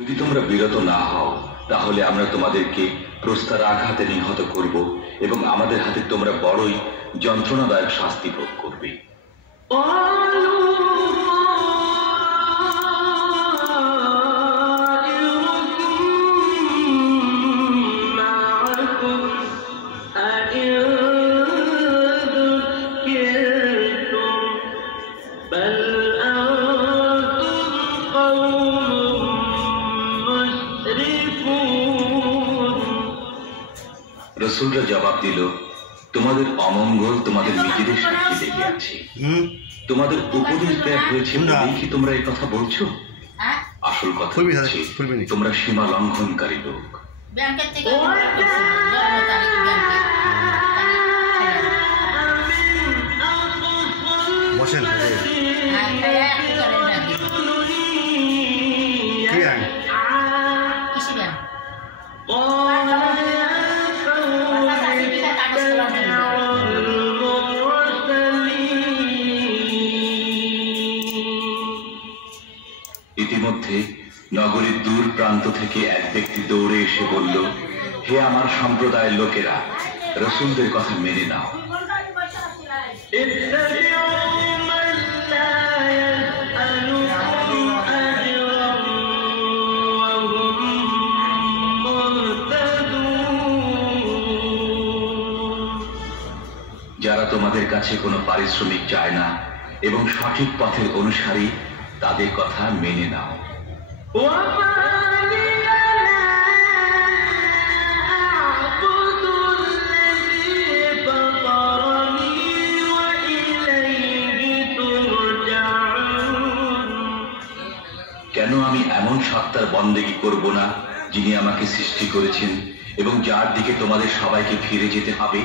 যদি তোমরা বিরত না হও তাহলে আমরা তোমাদেরকে প্রস্তর আঘাতে নিহত করব এবং আমাদের হাতে তোমরা বড়ই যন্ত্রণাদায়ক শাস্তি ভোগ করবে। রসুলরা জবাব দিল, তোমাদের অমঙ্গল তোমাদের নিজেদের সাথে লেগে আছে। তোমাদের উপদেশ দেয়া হয়েছে বলেই কি তোমরা এই কথা বলছো? আসল কথা হচ্ছে তোমরা সীমা লঙ্ঘনকারী লোক। ইতিমধ্যে নগরীর দূর প্রান্ত থেকে এক ব্যক্তি দৌড়ে এসে বলল, হে আমার সম্প্রদায়ের লোকেরা, রসুলদের কথা মেনে নাও। যারা তোমাদের কাছে কোনো পারিশ্রমিক চায় না এবং সঠিক পথের অনুসারী, তাদের কথা মেনে নাও। কেন আমি এমন সত্তার বন্দেগী করব না যিনি আমাকে সৃষ্টি করেছেন এবং যার দিকে তোমাদের সবাইকে ফিরে যেতে হবে?